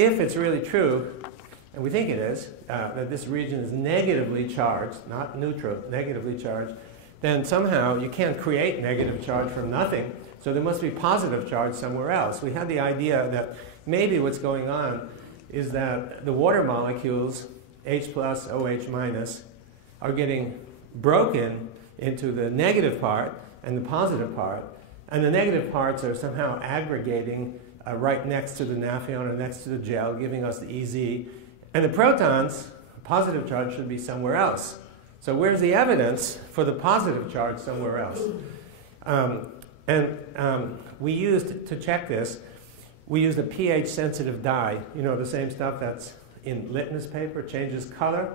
If it's really true, and we think it is, that this region is negatively charged, not neutral, negatively charged, then somehow you can't create negative charge from nothing, so there must be positive charge somewhere else. We had the idea that maybe what's going on is that the water molecules, H plus, OH minus, are getting broken into the negative part and the positive part, and the negative parts are somehow aggregating right next to the naphthion or next to the gel, giving us the EZ. And the protons, positive charge, should be somewhere else. So where's the evidence for the positive charge somewhere else? We used, to check this, we used a pH-sensitive dye. You know, the same stuff that's in litmus paper, changes color,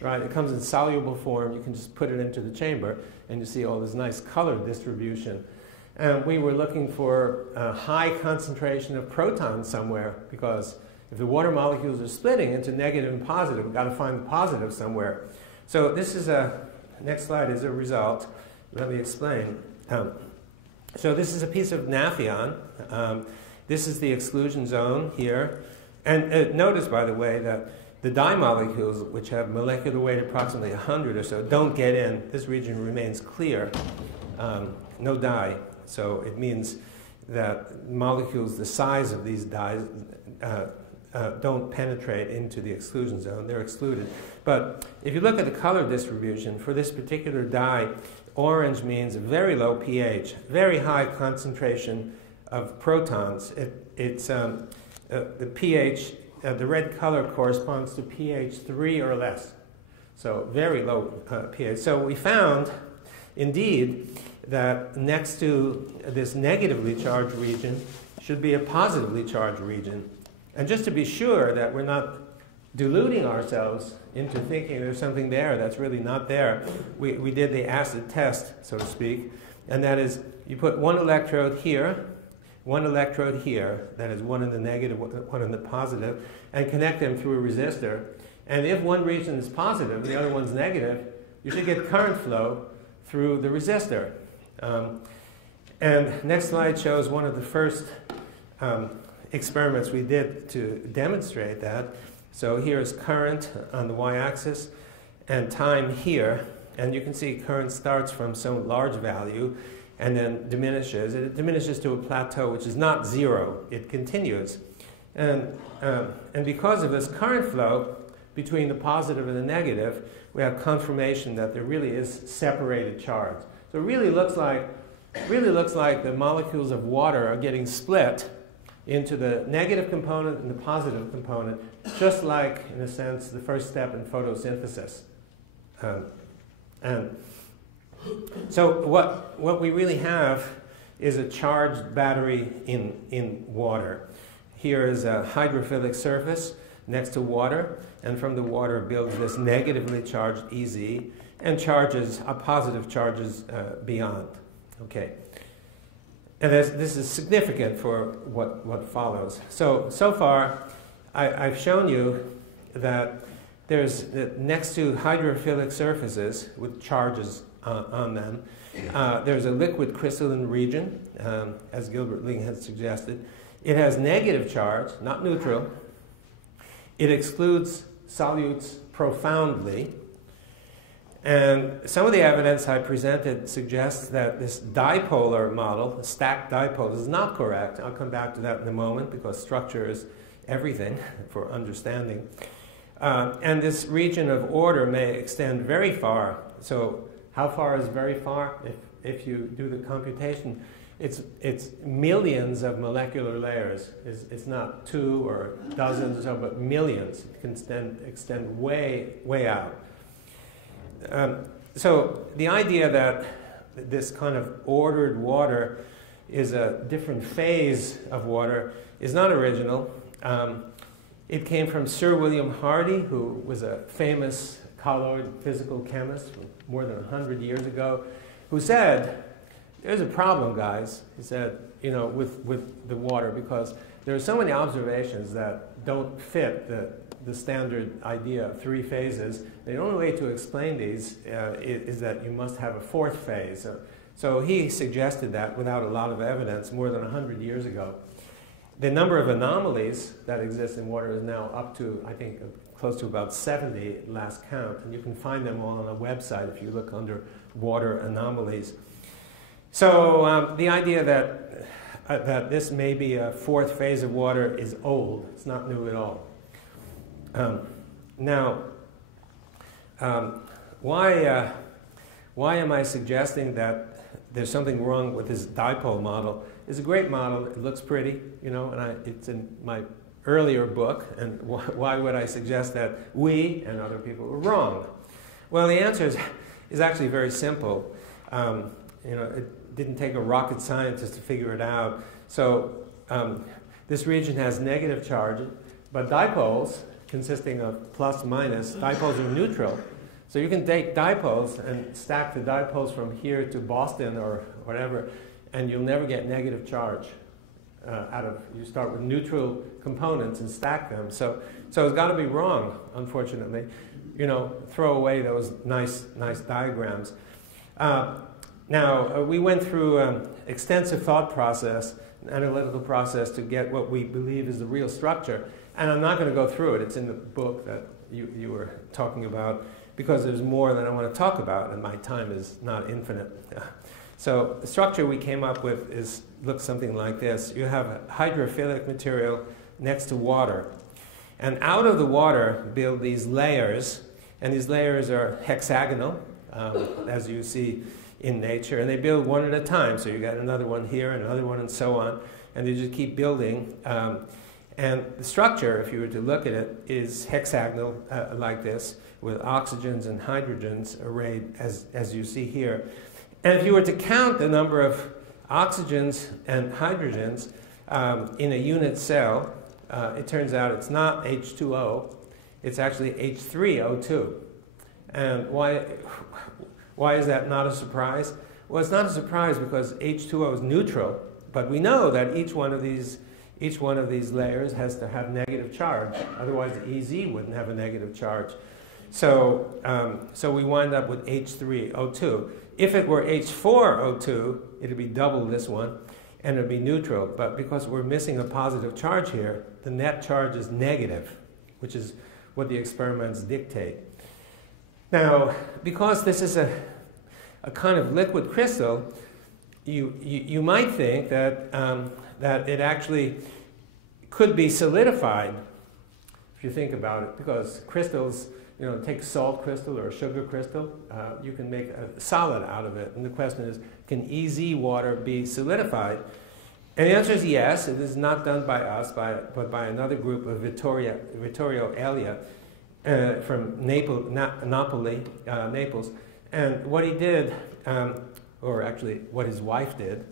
right? It comes in soluble form. You can just put it into the chamber, and you see all this nice color distribution. And we were looking for a high concentration of protons somewhere, because if the water molecules are splitting into negative and positive, we've got to find the positive somewhere. So this is next slide is a result. Let me explain. So this is a piece of naphthion. This is the exclusion zone here. And notice, by the way, that the dye molecules, which have molecular weight approximately 100 or so, don't get in. This region remains clear, no dye. So it means that molecules the size of these dyes don't penetrate into the exclusion zone. They're excluded. But if you look at the color distribution, for this particular dye, orange means very low pH, very high concentration of protons. The pH, the red color corresponds to pH 3 or less. So very low pH. So we found, indeed, that next to this negatively charged region should be a positively charged region. And just to be sure that we're not deluding ourselves into thinking there's something there that's really not there, we did the acid test, so to speak, and that is you put one electrode here, that is one in the negative, one in the positive, and connect them through a resistor. And if one region is positive and the other one's negative, you should get current flow through the resistor. And next slide shows one of the first experiments we did to demonstrate that. So here is current on the y-axis and time here. And you can see current starts from some large value and then diminishes. It diminishes to a plateau which is not zero. It continues. And because of this current flow between the positive and the negative, we have confirmation that there really is separated charge. So it really looks like the molecules of water are getting split into the negative component and the positive component, just like, in a sense, the first step in photosynthesis. And so what we really have is a charged battery in water. Here is a hydrophilic surface next to water, and from the water builds this negatively charged EZ and charges, positive charges beyond. Okay. And this is significant for what follows. So far, I've shown you that next to hydrophilic surfaces with charges on them, there's a liquid crystalline region, as Gilbert Ling has suggested. It has negative charge, not neutral. It excludes solutes profoundly. And some of the evidence I presented suggests that this dipolar model, stacked dipole, is not correct. I'll come back to that in a moment because structure is everything for understanding. And this region of order may extend very far. So how far is very far? If you do the computation, it's millions of molecular layers. It's not 2 or dozens or so, but millions. It can extend way out. So the idea that this kind of ordered water is a different phase of water is not original. It came from Sir William Hardy, who was a famous colloid physical chemist more than 100 years ago, who said, there's a problem, guys, he said, with the water, because there are so many observations that don't fit the standard idea of 3 phases. The only way to explain these is that you must have a 4th phase. So he suggested that without a lot of evidence more than 100 years ago. The number of anomalies that exist in water is now up to, I think, close to about 70 at last count. And you can find them all on a website if you look under water anomalies. So the idea that this may be a fourth phase of water is old. It's not new at all. Now, why am I suggesting that there's something wrong with this dipole model? It's a great model. It looks pretty, you know, and it's in my earlier book. And why would I suggest that we and other people were wrong? Well, the answer is actually very simple. You know, it didn't take a rocket scientist to figure it out. So this region has negative charge, but dipoles, consisting of plus minus, dipoles are neutral. So you can take dipoles and stack the dipoles from here to Boston or whatever, and you'll never get negative charge you start with neutral components and stack them. So it's got to be wrong, unfortunately. You know, throw away those nice diagrams. Now, we went through an extensive thought process, an analytical process to get what we believe is the real structure. And I'm not going to go through it. It's in the book that you were talking about, because there's more that I want to talk about, and my time is not infinite. So the structure we came up with looks something like this. You have a hydrophilic material next to water. And out of the water build these layers, and these layers are hexagonal, as you see in nature, and they build one at a time. So you got another one here, another one, and so on, and they just keep building. And the structure, if you were to look at it, is hexagonal like this, with oxygens and hydrogens arrayed as you see here. And if you were to count the number of oxygens and hydrogens in a unit cell, it turns out it's not H2O, it's actually H3O2. And why is that not a surprise? Well, it's not a surprise because H2O is neutral, but we know that each one of these layers has to have negative charge. Otherwise, EZ wouldn't have a negative charge. So we wind up with H3O2. If it were H4O2, it would be double this one, and it would be neutral. But because we're missing a positive charge here, the net charge is negative, which is what the experiments dictate. Now, because this is a kind of liquid crystal, you might think that that it actually could be solidified, if you think about it, because crystals, you know, take a salt crystal or a sugar crystal, you can make a solid out of it. And the question is, can EZ water be solidified? And the answer is yes. It is not done by us, but by another group of Vittorio Elia from Naples. And what he did, or actually what his wife did,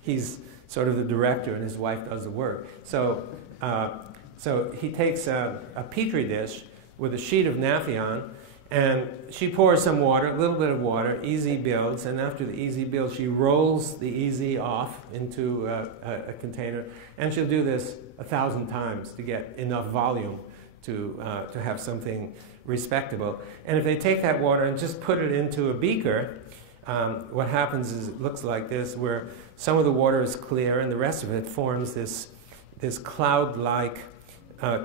he's sort of the director and his wife does the work. So he takes a petri dish with a sheet of Nafion, and she pours some water, a little bit of water, EZ builds, and after the EZ builds, she rolls the EZ off into a container, and she'll do this 1,000 times to get enough volume to have something respectable. And if they take that water and just put it into a beaker, what happens is it looks like this, where some of the water is clear and the rest of it forms this cloud-like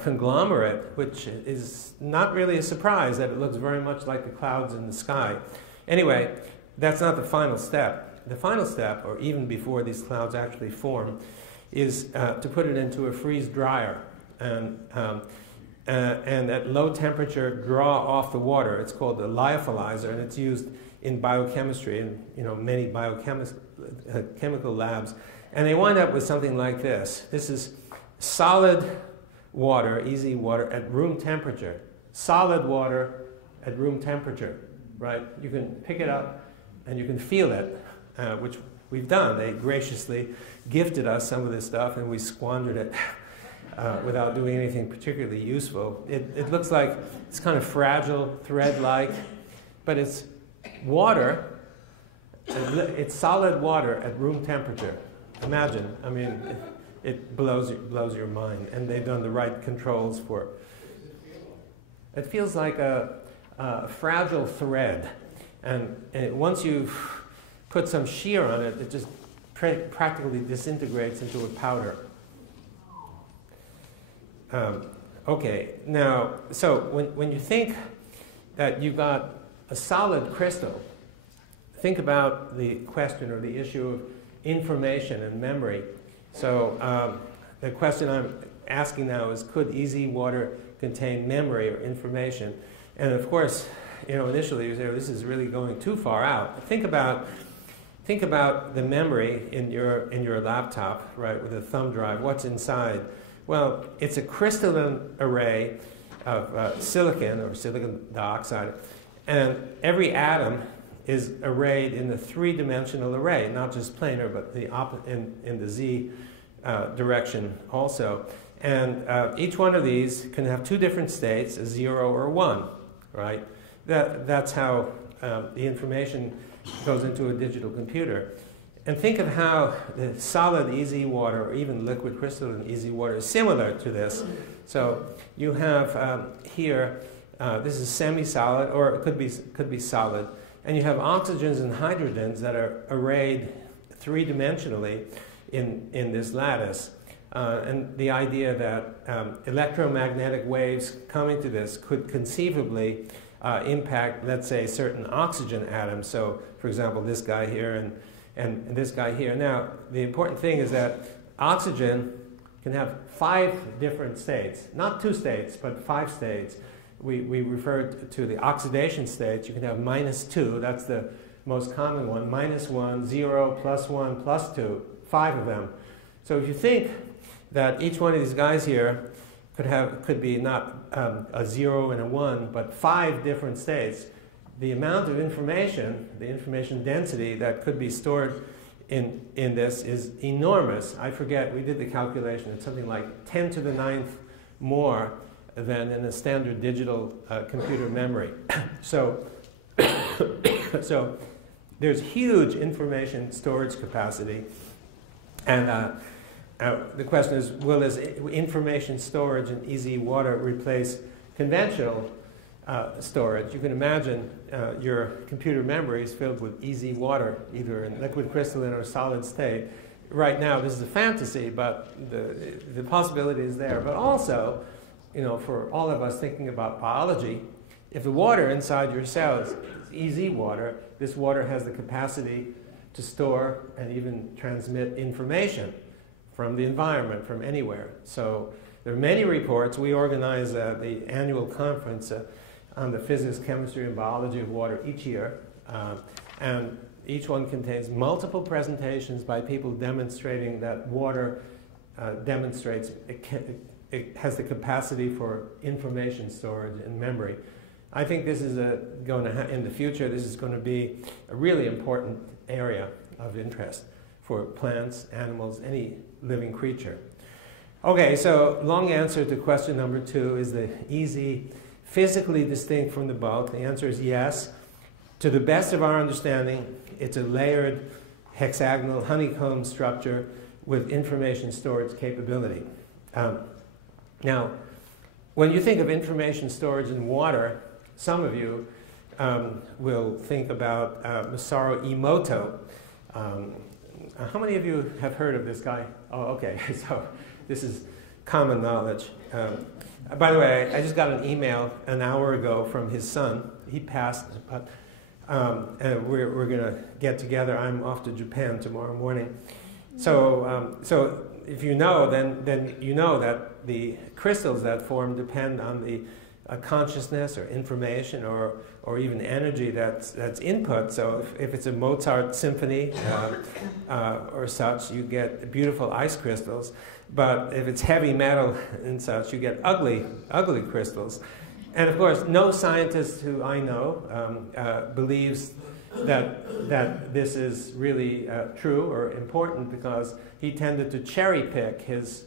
conglomerate, which is not really a surprise that it looks very much like the clouds in the sky. Anyway, that's not the final step. The final step, or even before these clouds actually form, is to put it into a freeze dryer and at low temperature draw off the water. It's called the lyophilizer, and it's used in biochemistry in many chemical labs. And they wind up with something like this. This is solid water, EZ water, at room temperature. Solid water at room temperature, right? You can pick it up and you can feel it, which we've done. They graciously gifted us some of this stuff and we squandered it without doing anything particularly useful. It looks like it's kind of fragile, thread-like, but it's water. It's solid water at room temperature. Imagine, I mean, it blows your mind, and they've done the right controls for it. It feels like a fragile thread, and once you put some shear on it, it just practically disintegrates into a powder. Okay, now, so when you think that you've got a solid crystal, think about the question or the issue of information and memory. So the question I'm asking now is, could easy water contain memory or information? And of course, you know, initially you say, well, this is really going too far out. Think about the memory in your laptop, right, with a thumb drive. What's inside? Well, it's a crystalline array of silicon or silicon dioxide, and every atom is arrayed in the three-dimensional array, not just planar, but in the z direction also. And each one of these can have two different states, a 0 or 1, right? That's how the information goes into a digital computer. And think of how the solid easy water, or even liquid crystalline easy water, is similar to this. So you have here, this is semi-solid, or it could be solid, and you have oxygens and hydrogens that are arrayed three-dimensionally in this lattice. And the idea that electromagnetic waves coming to this could conceivably impact, let's say, certain oxygen atoms. So, for example, this guy here and this guy here. Now, the important thing is that oxygen can have 5 different states. Not 2 states, but 5 states. We referred to the oxidation states. You can have -2, that's the most common one, -1, 0, +1, +2, 5 of them. So if you think that each one of these guys here could be not a 0 and a 1, but 5 different states, the amount of information, the information density that could be stored in this is enormous. I forget, we did the calculation, it's something like 10 to the 9th more than in a standard digital computer memory. So, so there's huge information storage capacity, and the question is, will this information storage in easy water replace conventional storage? You can imagine your computer memory is filled with easy water, either in liquid crystalline or solid state. Right now, this is a fantasy, but the possibility is there. But also, you know, for all of us thinking about biology, if the water inside your cells is easy water, this water has the capacity to store and even transmit information from the environment, from anywhere. So there are many reports. We organize the annual conference on the physics, chemistry, and biology of water each year. And each one contains multiple presentations by people demonstrating that water demonstrates it has the capacity for information storage and memory. I think this is in the future, this is going to be a really important area of interest for plants, animals, any living creature. Okay, so long answer to question number 2, is the easy physically distinct from the bulk? The answer is yes. To the best of our understanding, it's a layered hexagonal honeycomb structure with information storage capability. Now, when you think of information storage in water, some of you will think about Masaru Emoto. How many of you have heard of this guy? Oh, okay, so this is common knowledge. By the way, I just got an email an hour ago from his son. He passed, but and we're going to get together. I'm off to Japan tomorrow morning. So, so if you know, then you know that the crystals that form depend on the consciousness or information or even energy that's input. So if it's a Mozart symphony or such, you get beautiful ice crystals. But if it's heavy metal and such, you get ugly crystals. And of course, no scientist who I know believes that this is really true or important, because he tended to cherry pick his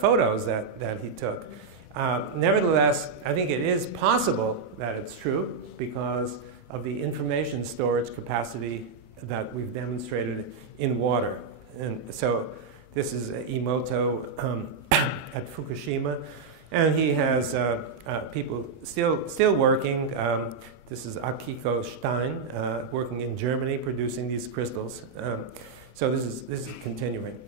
photos that he took. Nevertheless, I think it is possible that it's true because of the information storage capacity that we've demonstrated in water. And so this is Emoto at Fukushima, and he has people still working. This is Akiko Stein working in Germany, producing these crystals. So this is continuing.